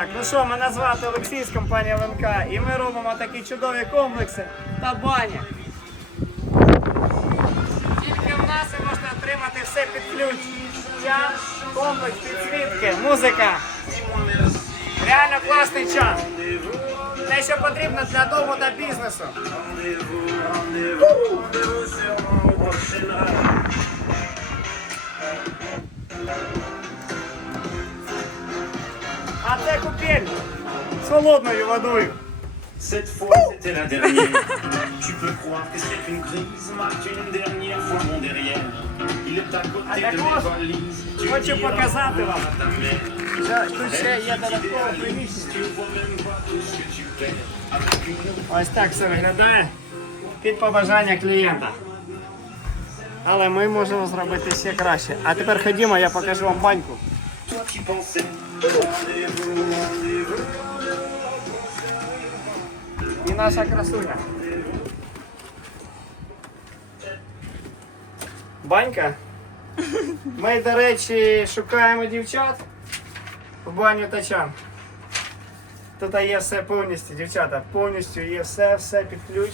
Так, ну що, мене звати Олексій з компанії ЛНК і ми робимо такі чудові комплекси та баня. Тільки в нас ви можете отримати все під ключ. Чан, комплекс, підсвітки, музика. Реально класний чан. Те, що потрібно для дому та бізнесу. А це купель з холодною водою. Cette fois, c'était la dernière. tu peux croire que c'est une crise marque une dernière fois mon derrière. Il est à côté Ah, de d'accord. mes valises. Tu Хочу diras показати вам. à ta mère. Що Тут ще є додаткове приміщення. Tu vois même pas tout ce que tu perds. Avec une Ось так все виглядає під побажання клієнта. Але ми можемо зробити ще краще. А тепер ходімо, я покажу вам баньку. Toi qui pensais. Rendez-vous, rendez-vous. І наша красуня. Банька. Ми, до речі, шукаємо дівчат в баню тачан. Тут є все повністю, дівчата, повністю є все, все під ключ.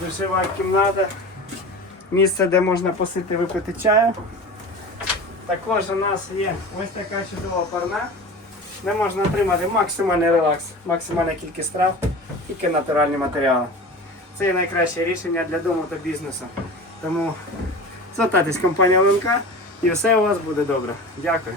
Душова кімната. Місце, де можна посити випити чаю. Також у нас є ось така чудова парна, де можна отримати максимальний релакс, максимальна кількість трав, тільки натуральні матеріали. Це є найкраще рішення для дому та бізнесу. Тому звертайтесь в компанію ЛНК і все у вас буде добре. Дякую.